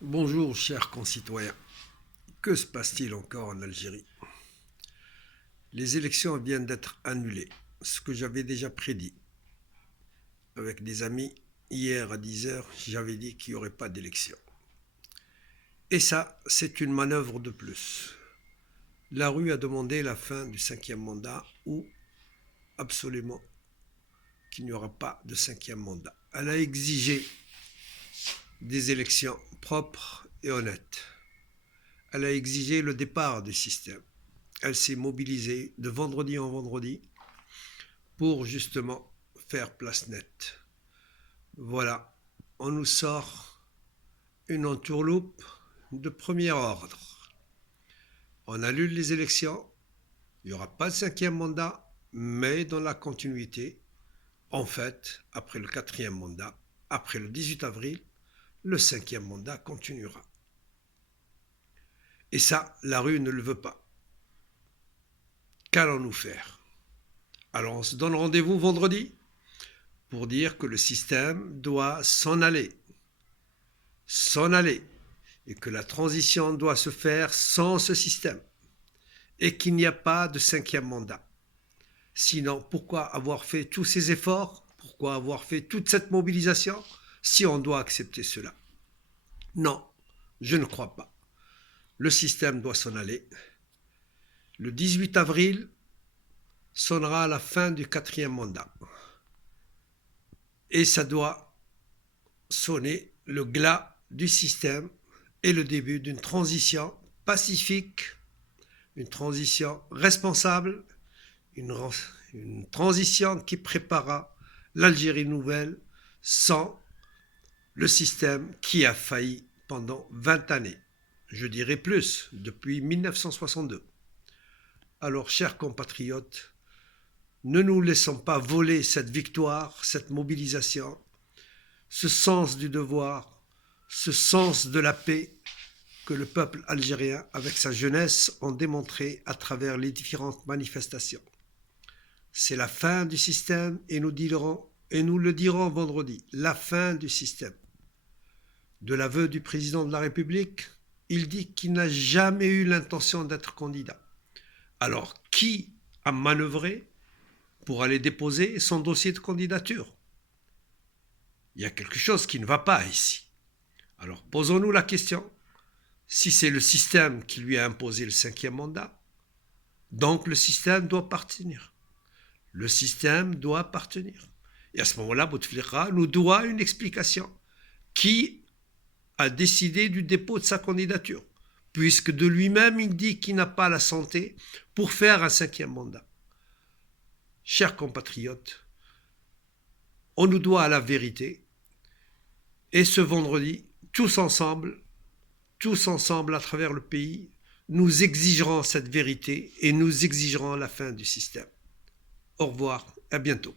Bonjour, chers concitoyens. Que se passe-t-il encore en Algérie? Les élections viennent d'être annulées, ce que j'avais déjà prédit. Avec des amis, hier à 10 heures, j'avais dit qu'il n'y aurait pas d'élection. Et ça, c'est une manœuvre de plus. La rue a demandé la fin du cinquième mandat ou absolument qu'il n'y aura pas de cinquième mandat. Elle a exigé des élections propres et honnêtes. Elle a exigé le départ du système. Elle s'est mobilisée de vendredi en vendredi pour justement faire place nette. Voilà, on nous sort une entourloupe de premier ordre. On annule les élections, il n'y aura pas de cinquième mandat, mais dans la continuité, en fait, après le quatrième mandat, après le 18 avril, le cinquième mandat continuera. Et ça, la rue ne le veut pas. Qu'allons-nous faire? Alors on se donne rendez-vous vendredi pour dire que le système doit s'en aller, et que la transition doit se faire sans ce système, et qu'il n'y a pas de cinquième mandat. Sinon, pourquoi avoir fait tous ces efforts? Pourquoi avoir fait toute cette mobilisation si on doit accepter cela? Non, je ne crois pas. Le système doit s'en aller. Le 18 avril sonnera la fin du quatrième mandat. Et ça doit sonner le glas du système et le début d'une transition pacifique, une transition responsable, une transition qui préparera l'Algérie nouvelle sans le système qui a failli pendant 20 années. Je dirais plus, depuis 1962. Alors, chers compatriotes, ne nous laissons pas voler cette victoire, cette mobilisation, ce sens du devoir, ce sens de la paix que le peuple algérien, avec sa jeunesse, ont démontré à travers les différentes manifestations. C'est la fin du système et nous le dirons vendredi, la fin du système. De l'aveu du président de la République, il dit qu'il n'a jamais eu l'intention d'être candidat. Alors, qui a manœuvré pour aller déposer son dossier de candidature? Il y a quelque chose qui ne va pas ici. Alors, posons-nous la question. Si c'est le système qui lui a imposé le cinquième mandat, donc le système doit partir. Le système doit partir. Et à ce moment-là, Bouteflika nous doit une explication. Qui a décidé du dépôt de sa candidature? Puisque de lui-même, il dit qu'il n'a pas la santé pour faire un cinquième mandat. Chers compatriotes, on nous doit à la vérité. Et ce vendredi, tous ensemble à travers le pays, nous exigerons cette vérité et nous exigerons la fin du système. Au revoir, à bientôt.